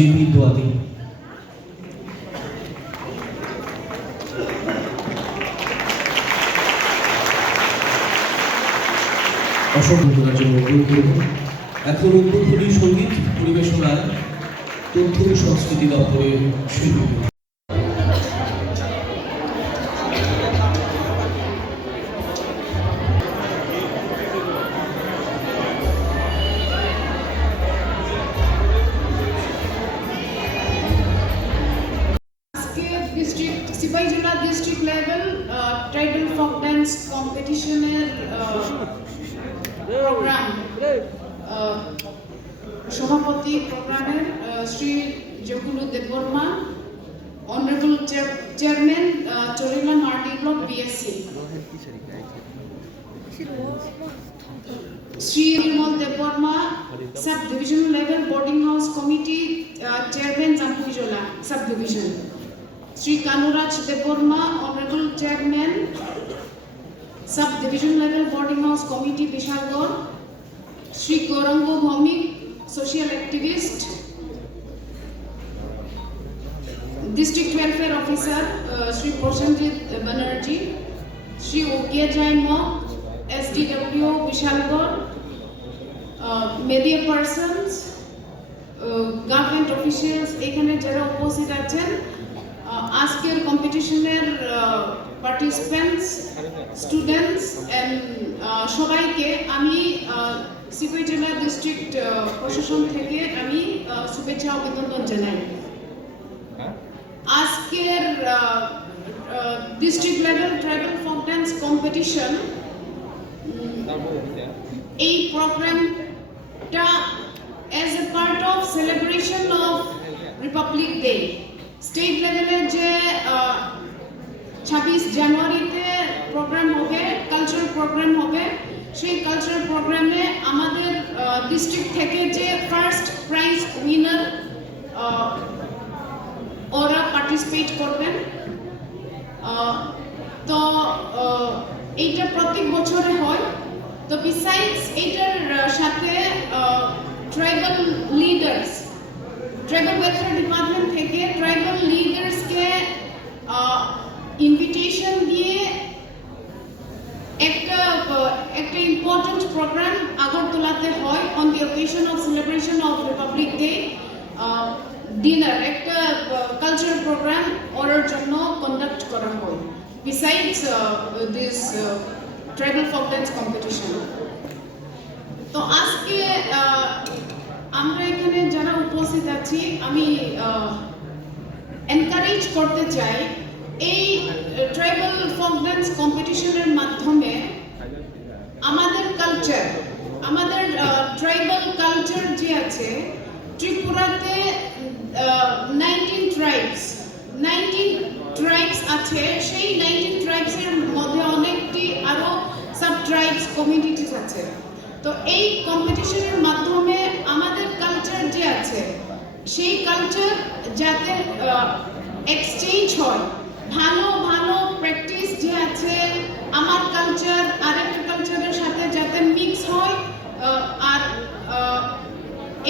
শিল্পী দোয়াতি। অসংখ্য করার জন্য অনুরোধ করব। এখন উদ্বোধনী সঙ্গীত পরিবেশনায় তথ্য ও সংস্কৃতি দপ্তরের শিল্পী। Sepahijala district level tribal folk dance competition program সভাপতি প্রোগ্রামের শ্রী জগুলু দেববর্মা, অনারেবল চেয়ারম্যান চরিলা মার্টি block BSC, Shri Nirmal Debbarma, sub division level boarding house committee chairman Sepahijala sub division, Shri Kanuraj Debbarma, honourable chairman sub division level boarding house committee Bishalgarh, Shri Gouranga Bhowmik, social activist, district welfare officer Shri Prasenjit Banerjee, Shri ওকিয়া জয়ম, SDW Bishalgarh, media persons, government officials এখানে যারা উপস্থিত আছেন, আজকের কম্পিটিশনের পার্টিসিপেন্টস, স্টুডেন্টস এন্ড সবাইকে আমি সেপাহিজলা ডিস্ট্রিক্ট প্রশাসন থেকে আমি শুভেচ্ছা অভিনন্দন জানাই। আজকের district level tribal folk dance competition, এই প্রোগ্রামটা as a part of celebration of Republic day, state লেভেলে যে 26 জানুয়ারিতে প্রোগ্রাম হবে, কালচারাল প্রোগ্রাম হবে, সেই কালচারাল প্রোগ্রামে আমাদের ডিস্ট্রিক্ট থেকে যে ফার্স্ট প্রাইজ উইনার ওরা পার্টিসিপেট করবেন। তো এইটা প্রত্যেক বছরে হয়। তো বিসাইডস এটার সাথে tribal leaders, tribal welfare department থেকে ট্রাইবাল লিডার্সকে ইনভিটেশন দিয়ে একটা ইম্পর্টেন্ট প্রোগ্রাম আগরতলাতে হয় on the occasion of celebration of Republic day. Dinner, একটা কালচারাল প্রোগ্রাম ওর জন্য কন্ডাক্ট করা হয় besides this tribal folk dance competition. তো আজকে আমরা এখানে যারা উপস্থিত আছি, আমি এনকারেজ করতে চাই এই ট্রাইবাল ফোক ডান্স কম্পিটিশনের মাধ্যমে আমাদের কালচার, আমাদের ট্রাইবাল কালচার যে আছে, ত্রিপুরাতে 19 ট্রাইবস আছে, সেই 19 ট্রাইবসের মধ্যে অনেকটি আরো সাব ট্রাইবস কমিউনিটিস আছে। তো এই কম্পিটিশনের মাধ্যমে আমাদের কালচার যে আছে, সেই কালচার যাতে এক্সচেঞ্জ হয়, ভালো ভালো প্র্যাকটিস যে আছে, আমার কালচার আরেকটা কালচারের সাথে যাতে মিক্স হয়, আর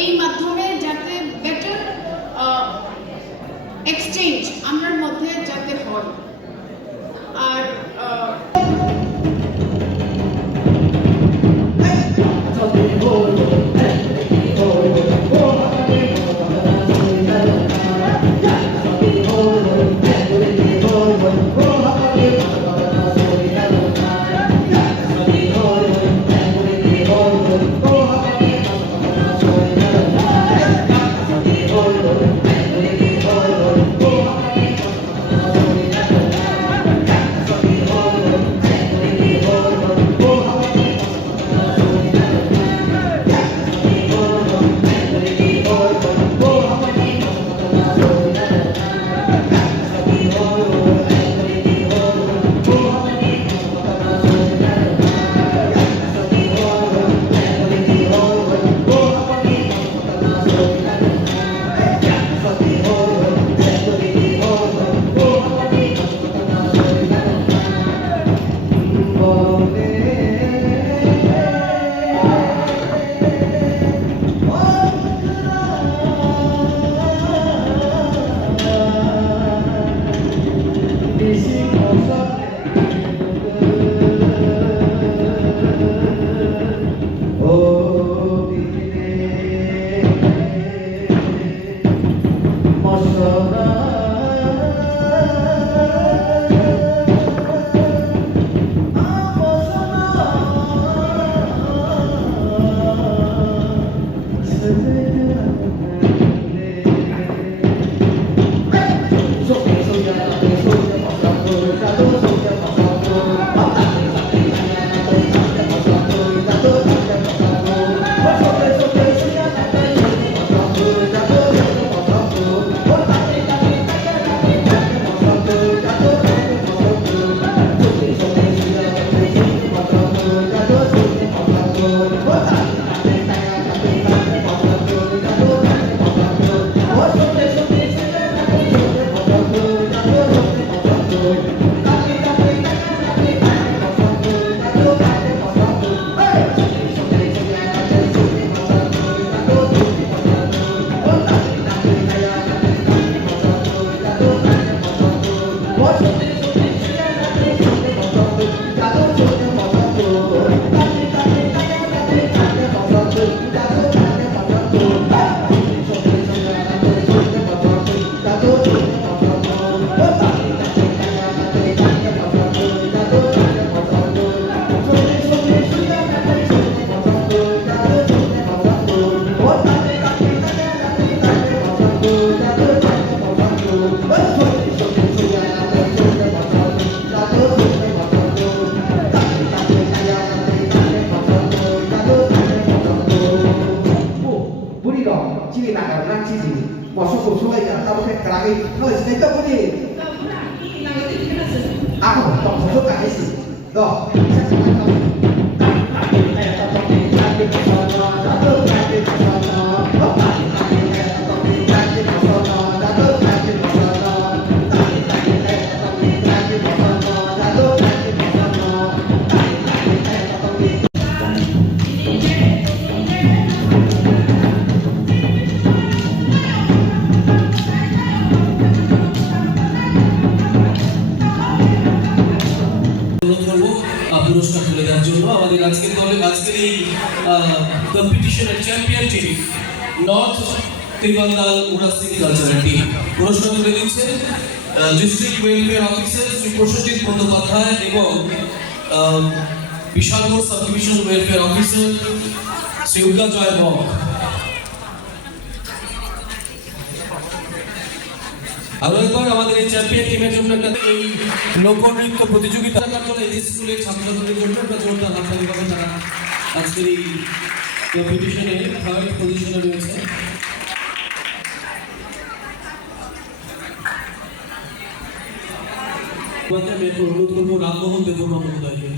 এই মাধ্যমে যাতে বেটার এক্সচেঞ্জ আমার মধ্যে যাতে হয়। আর Masuk usul aja, kamu kayak keragi, no, itu pun ini. Aku tak masuk ke sini. Doh, saya cakap kamu. পুরস্কার তুলে দেওয়ার জন্য আমাদের আজকের দলে আজকের এই কম্পিটিশনের চ্যাম্পিয়ন টিম নর্থ ত্রিবান্দাল উড়াসিং কালচারাল টিম পুরস্কার তুলে দিচ্ছেন district welfare officer Shri Prasenjit Bandyopadhyay এবং Bishalgarh sub division welfare officer Shri Ulka Joy বক। আরো একবার আমাদের এই চ্যাম্পিয়ন টিমের জন্য এই লোকনৃত্য প্রতিযোগিতা এই স্কুলের ছাত্রছাত্রীদের জন্য একটা জোরদার হাততালি পাবে, তারা আজকের এই কম্পিটিশনে থার্ড পজিশনে রয়েছে। আমি একটু অনুরোধ করবো রামমোহন দেববর্মা মহোদয়কে।